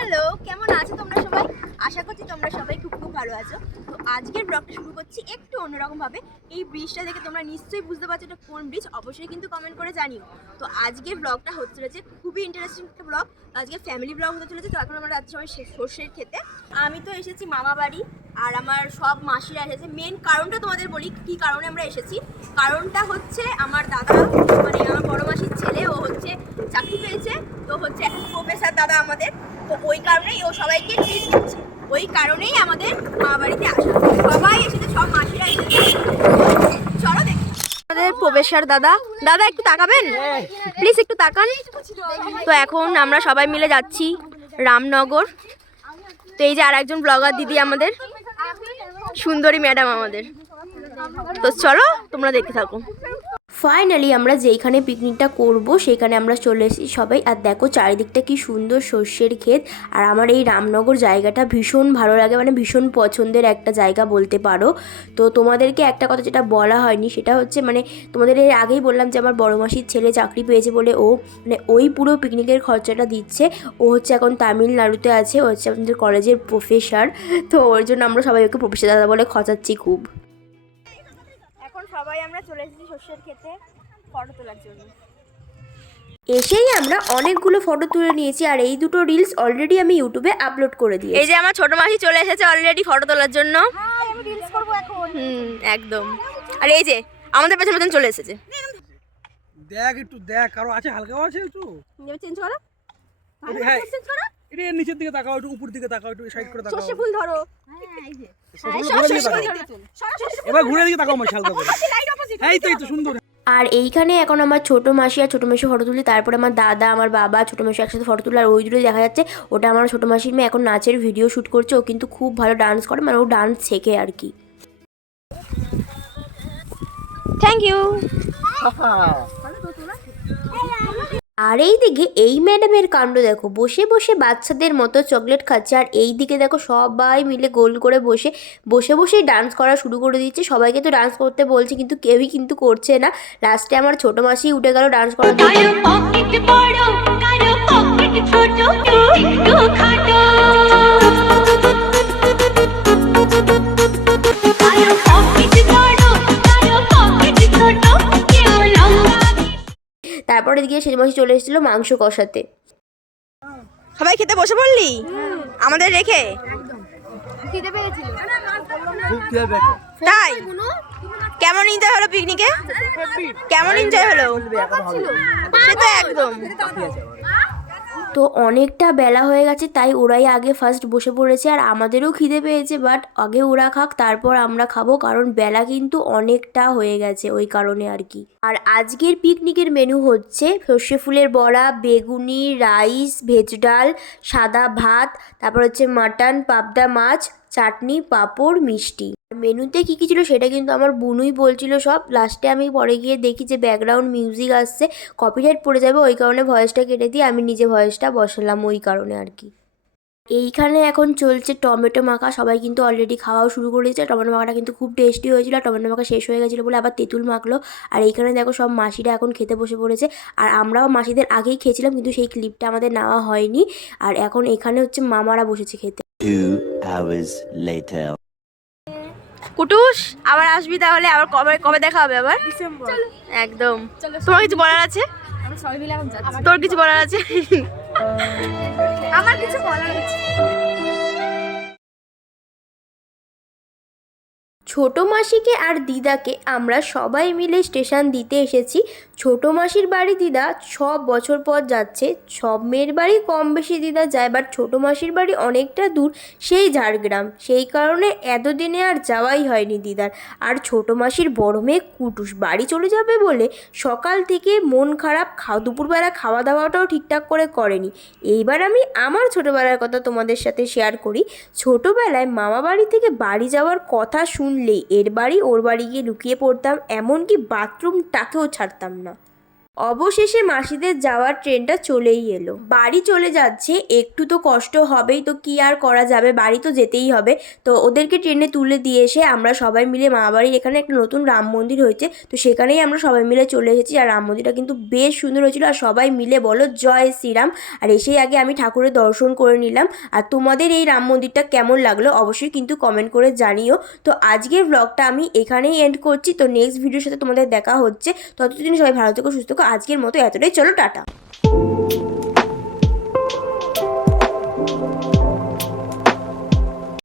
Hello, কেমন আছো তোমরা সবাই? আশা করছি তোমরা সবাই খুব ভালো আছো। তো আজকের ব্লগটা শুরু করছি একটু অন্যরকম ভাবে। এই ব্রিজটা দেখে তোমরা নিশ্চয়ই বুঝতে পারছো এটা কোন ব্রিজ, অবশ্যই কিন্তু কমেন্ট করে জানিও। তো আজকের ব্লগটা হচ্ছে যে খুবই ইন্টারেস্টিং একটা ব্লগ। আজকে ফ্যামিলি ব্লগ হতে চলেছে। তো এখন আমরা যাচ্ছি সবাই সর্ষের খেতে। আমি তো এসেছি মামা বাড়ি, আর আমার সব মাসিরা এসেছে। মেন কারণটা তোমাদের বলি কি কারণে আমরা এসেছি। কারণটা হচ্ছে আমার দাদা, মানে আমার বড় মাসির ছেলে, ও হচ্ছে চাকরি পেয়েছে। তো হচ্ছে এখন প্রফেসর দাদা আমাদের। তো ওই কারণেই ও সবাইকে ট্রিট দিচ্ছে। ওই কারণেই আমাদের মা বাড়িতে আসা। সবাই এসেছে, সব মাসিরা এসেছে। চলো দেখি আমাদের প্রফেসর দাদা। দাদা একটু তাকাবেন প্লিজ, একটু তাকান। তো এখন আমরা সবাই মিলে যাচ্ছি রামনগর। তো এই যে আর একজন ব্লগার দিদি আমাদের, সুন্দরী ম্যাডাম আমাদের। তো চলো তোমরা দেখতে থাকো। ফাইনালি আমরা যেইখানে পিকনিকটা করব সেখানে আমরা চলে এসেছি সবাই। আর দেখো চারিদিকটা কি সুন্দর সর্ষের ক্ষেত। আর আমার এই রামনগর জায়গাটা ভীষণ ভালো লাগে, মানে ভীষণ পছন্দের একটা জায়গা বলতে পারো। তো তোমাদেরকে একটা কথা যেটা বলা হয়নি সেটা হচ্ছে, মানে তোমাদের এর আগেই বললাম যে আমার বড় মাসির ছেলে চাকরি পেয়েছে বলে ও মানে ওই পুরো পিকনিকের খরচাটা দিচ্ছে। ও হচ্ছে এখন তামিলনাড়ুতে আছে, ও হচ্ছে আমাদের কলেজের প্রফেসর। তো ওর জন্য আমরা সবাই ওকে প্রফেসর দাদা বলে খচাচ্ছি খুব। এখন সবাই আমরা চলে এসেছি সর্ষের খেতে ফটো তোলার জন্য। এসেই আমরা অনেকগুলো ফটো তুলে নিয়েছি, আর এই দুটো রিলস অলরেডি আমি ইউটিউবে আপলোড করে দিয়েছি। এই যে আমার ছোট মাসি চলে এসেছে অলরেডি ফটো তোলার জন্য। আমি রিলস করব এখন। একদম। আর এই যে আমাদের পেছন পেছন চলে এসেছে। দেখ একটু দেখ, কারো আছে হালকাও আছে একটু। চেঞ্জ করো, হ্যাঁ চেঞ্জ করো। এটা নিচের দিকে তাকাও, একটু উপর দিকে তাকাও, একটু সাইড করে তাকাও। সর্ষে ফুল ধরো। এই যে এবার ঘুরে দিকে তাকাও মাসি হালকা করে। এই তো সুন্দর। আর এইখানে এখন আমার ছোট মাসি আর ছোটো মাসি ফটো তুলি, তারপরে আমার দাদা, আমার বাবা, ছোটো মাসি একসাথে ফটো তুলে। আর ওই দুটো দেখা যাচ্ছে ওটা আমার ছোটো মাসির মেয়ে এখন নাচের ভিডিও শ্যুট করছে। ও কিন্তু খুব ভালো ডান্স করে, মানে ও ডান্স শেখে আর কি। Thank you. আর এই দিকে এই ম্যাডামের কাণ্ড দেখো, বসে বসে বাচ্চাদের মতো চকলেট খাচ্ছে। আর এই দিকে দেখো সবাই মিলে গোল করে বসে বসে বসেই ডান্স করা শুরু করে দিচ্ছে। সবাইকে তো ডান্স করতে বলছে কিন্তু কেউই কিন্তু করছে না। লাস্টে আমার ছোটো মাসি উঠে গেল ডান্স করার তারপরে এদিকে সেই মাসি চলে এসেছিলো মাংস কষাতে। সবাই খেতে বসে পড়লি আমাদের রেখে? খিদে পেয়েছিল। তাই কেমন এনজয় হলো পিকনিকে? কেমন এনজয় হলো? সে তো একদম। তো অনেকটা বেলা হয়ে গেছে, তাই ওরাই আগে ফার্স্ট বসে পড়েছে। আর আমাদেরও খিদে পেয়েছে, বাট আগে ওরা খাক তারপর আমরা খাবো, কারণ বেলা কিন্তু অনেকটা হয়ে গেছে ওই কারণে আর কি। আর আজকের পিকনিকের মেনু হচ্ছে সর্ষে ফুলের বড়া, বেগুনি, রাইস, ভেজ ডাল, সাদা ভাত, তারপর হচ্ছে মাটন, পাবদা মাছ, চাটনি, পাঁপড়, মিষ্টি। মেনুতে কী কী ছিল সেটা কিন্তু আমার বুনুই বলছিল সব। লাস্টে আমি পরে গিয়ে দেখি যে ব্যাকগ্রাউন্ড মিউজিক আসছে, কপিরাইট পড়ে যাবে, ওই কারণে ভয়েসটা কেটে দিয়ে আমি নিজে ভয়েসটা বসালাম ওই কারণে আর কি। এইখানে এখন চলছে টমেটো মাখা। সবাই কিন্তু অলরেডি খাওয়াও শুরু করে দিয়েছে। টমেটো মাখাটা কিন্তু খুব টেস্টি হয়েছিল। টমেটো মাখা শেষ হয়ে গেছিলো বলে আবার তেঁতুল মাখলো। আর এইখানে দেখো সব মাসিরা এখন খেতে বসে পড়েছে। আর আমরাও মাসিদের আগেই খেয়েছিলাম, কিন্তু সেই ক্লিপটা আমাদের নেওয়া হয়নি। আর এখন এখানে হচ্ছে মামারা বসেছে খেতে। 2 hours later. কুটুস আবার আসবি তাহলে, আবার কবে কবে দেখা হবে আবার? একদম। তোমার কিছু বলার আছে? আমরা সবাই মিলে এখন যাচ্ছি। তোর কিছু বলার আছে? আমার কিছু বলার আছে। ছোটো মাসিকে আর দিদাকে আমরা সবাই মিলে স্টেশন দিতে এসেছি। ছোটো মাসির বাড়ি দিদা 6 বছর পর যাচ্ছে। সব মেয়ের বাড়ি কম বেশি দিদা যায়, বাট ছোটো মাসির বাড়ি অনেকটা দূর, সেই ঝাড়গ্রাম। সেই কারণে এতদিনে আর যাওয়াই হয়নি দিদার। আর ছোটো মাসির বড় মেয়ে কুটুস বাড়ি চলে যাবে বলে সকাল থেকে মন খারাপ, দুপুরবেলা খাওয়া দাওয়াটাও ঠিকঠাক করে করেনি। এইবার আমি আমার ছোটোবেলার কথা তোমাদের সাথে শেয়ার করি। ছোটোবেলায় মামা বাড়ি থেকে বাড়ি যাওয়ার কথা শুনলেই এর বাড়ি ওর বাড়ি গিয়ে লুকিয়ে পড়তাম, এমনকি বাথরুমটাকেও ছাড়তাম না। অবশেষে মাসিদের যাওয়ার ট্রেনটা চলেই এলো। বাড়ি চলে যাচ্ছে, একটু তো কষ্ট হবেই, তো কি আর করা যাবে, বাড়ি তো যেতেই হবে। তো ওদেরকে ট্রেনে তুলে দিয়ে এসে আমরা সবাই মিলে মামাবাড়ির এখানে একটা নতুন রাম মন্দির হয়েছে, তো সেখানেই আমরা সবাই মিলে চলে এসেছি। আর রাম মন্দিরটা কিন্তু বেশ সুন্দর হয়েছিল, আর সবাই মিলে বলো জয় শ্রীরাম। আর এসেই আগে আমি ঠাকুরের দর্শন করে নিলাম। আর তোমাদের এই রাম মন্দিরটা কেমন লাগলো অবশ্যই কিন্তু কমেন্ট করে জানিও। তো আজকের ব্লগটা আমি এখানেই এন্ড করছি। তো নেক্সট ভিডিওর সাথে তোমাদের দেখা হচ্ছে, ততদিন সবাই ভালো থেকো, সুস্থ থেকো। আজকের মতো এতটাই, চলো টাটা।